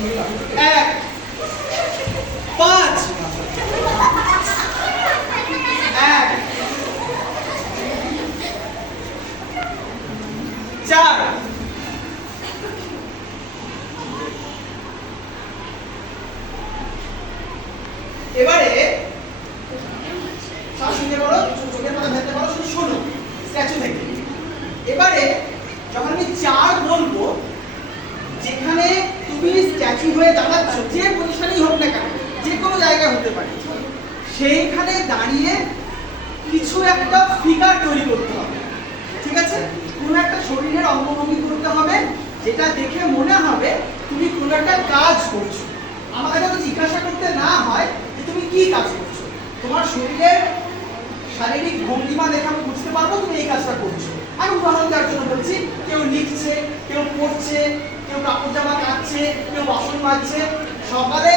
এক, পাঁচ, এক, চার, এবারে সব শুনে বলো, চোখের কথা ভেবে বলো, শুধু শোনো স্ট্যাচু থেকে। এবারে যখন আমি চার বলবো, যেখানে তুমি স্ট্যাচু হয়ে দাঁড়াচ্ছ, যে পজিশনেই হোক না কেন, যে কোনো জায়গায় হতে পারে, সেইখানে দাঁড়িয়ে কিছু একটা ফিগার তৈরি করতে হবে। ঠিক আছে? কোনো একটা শরীরের অঙ্গভঙ্গি করতে হবে যেটা দেখে মনে হবে তুমি কোনো একটা কাজ করছো। আমাকে যাতে জিজ্ঞাসা করতে না হয় যে তুমি কি কাজ করছো, তোমার শরীরের শারীরিক ভঙ্গিমা দেখে আমি বুঝতে পারবো তুমি এই কাজটা করছো। আমি উদাহরণ দেওয়ার জন্য বলছি, কেউ লিখছে, কেউ পড়ছে, কেউ কাপড় জামা কাচ্ছে, কেউ বাসন মাজছে, সকালে